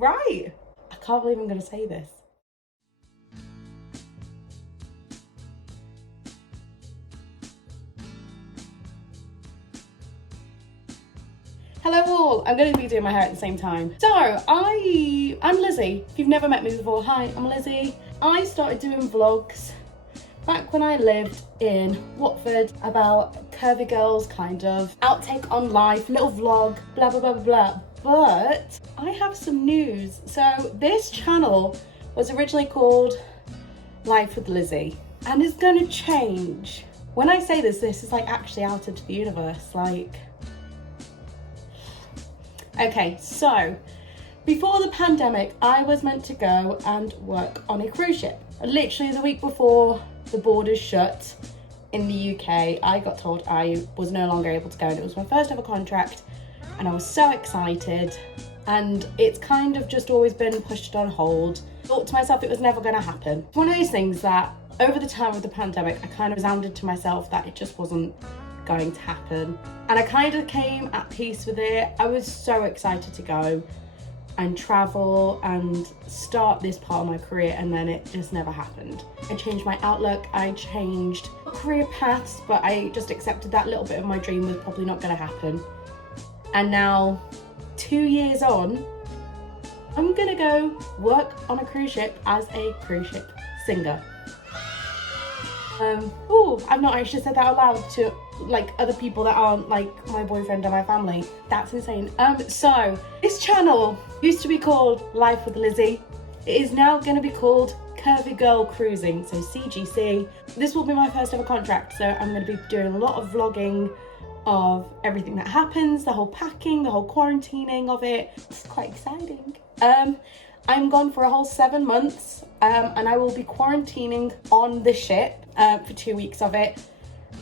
right. I can't believe I'm going to say this. Hello all, I'm going to be doing my hair at the same time. So, I'm Lizzie. If you've never met me before, hi, I'm Lizzie. I started doing vlogs back when I lived in Watford about curvy girls, kind of outtake on life, little vlog, blah, blah, blah, blah, blah. But I have some news. So this channel was originally called Life with Lizzie and it's going to change. When I say this is like actually out into the universe, like... Okay, so before the pandemic, I was meant to go and work on a cruise ship. Literally the week before the borders shut in the UK, I got told I was no longer able to go, and it was my first ever contract and I was so excited, and it's kind of just always been pushed on hold. Thought to myself it was never going to happen. It's one of those things that over the time of the pandemic, I kind of resounded to myself that it just wasn't going to happen, and I kind of came at peace with it. I was so excited to go and travel and start this part of my career, and then it just never happened. I changed my outlook, I changed career paths, but I just accepted that little bit of my dream was probably not going to happen. And now 2 years on, I'm gonna go work on a cruise ship as a cruise ship singer. I've not actually said that out loud to like other people that aren't like my boyfriend or my family. That's insane. So this channel used to be called Life with Lizzie. It is now going to be called Curvy Girl Cruising, so CGC. This will be my first ever contract, so I'm going to be doing a lot of vlogging of everything that happens, the whole packing, the whole quarantining of it. It's quite exciting. I'm gone for a whole 7 months, and I will be quarantining on the ship for 2 weeks of it.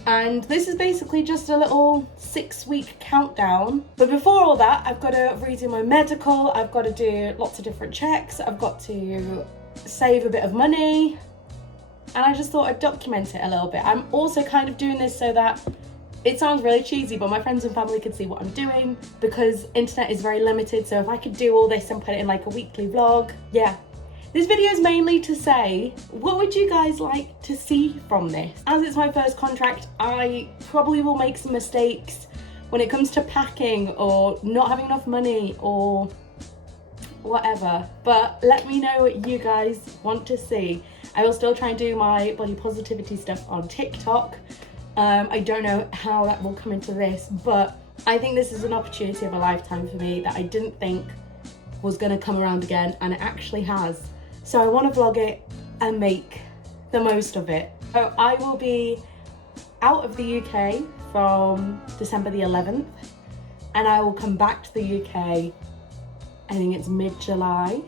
And this is basically just a little 6-week countdown. But before all that, I've got to redo my medical, I've got to do lots of different checks, I've got to save a bit of money, and I just thought I'd document it a little bit. I'm also kind of doing this so that it sounds really cheesy, but my friends and family could see what I'm doing, because internet is very limited. So if I could do all this and put it in like a weekly vlog, yeah. This video is mainly to say, what would you guys like to see from this? As it's my first contract, I probably will make some mistakes when it comes to packing or not having enough money or whatever. But let me know what you guys want to see. I will still try and do my body positivity stuff on TikTok. I don't know how that will come into this, but I think this is an opportunity of a lifetime for me that I didn't think was going to come around again, and it actually has. So I want to vlog it and make the most of it. So I will be out of the UK from December the 11th, and I will come back to the UK, I think it's mid-July.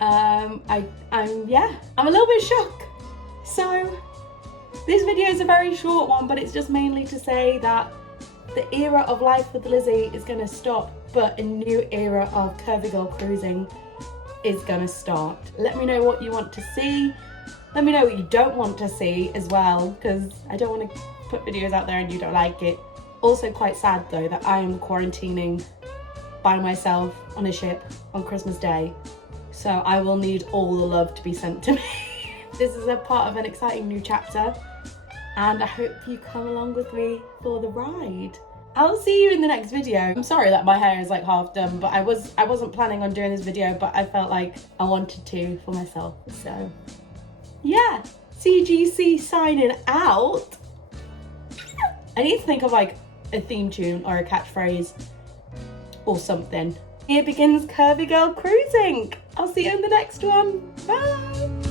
I'm a little bit shocked. So this video is a very short one, but it's just mainly to say that the era of Life with Lizzie is going to stop, but a new era of Curvy Girl Cruising is going to start. Let me know what you want to see. Let me know what you don't want to see as well, because I don't want to put videos out there and you don't like it. Also quite sad though that I am quarantining by myself on a ship on Christmas Day, so I will need all the love to be sent to me. This is a part of an exciting new chapter, and I hope you come along with me for the ride. I'll see you in the next video. I'm sorry that my hair is like half done, but I wasn't planning on doing this video, but I felt like I wanted to for myself. So yeah, CGC signing out. I need to think of like a theme tune or a catchphrase or something. Here begins Curvy Girl Cruising. I'll see you in the next one. Bye.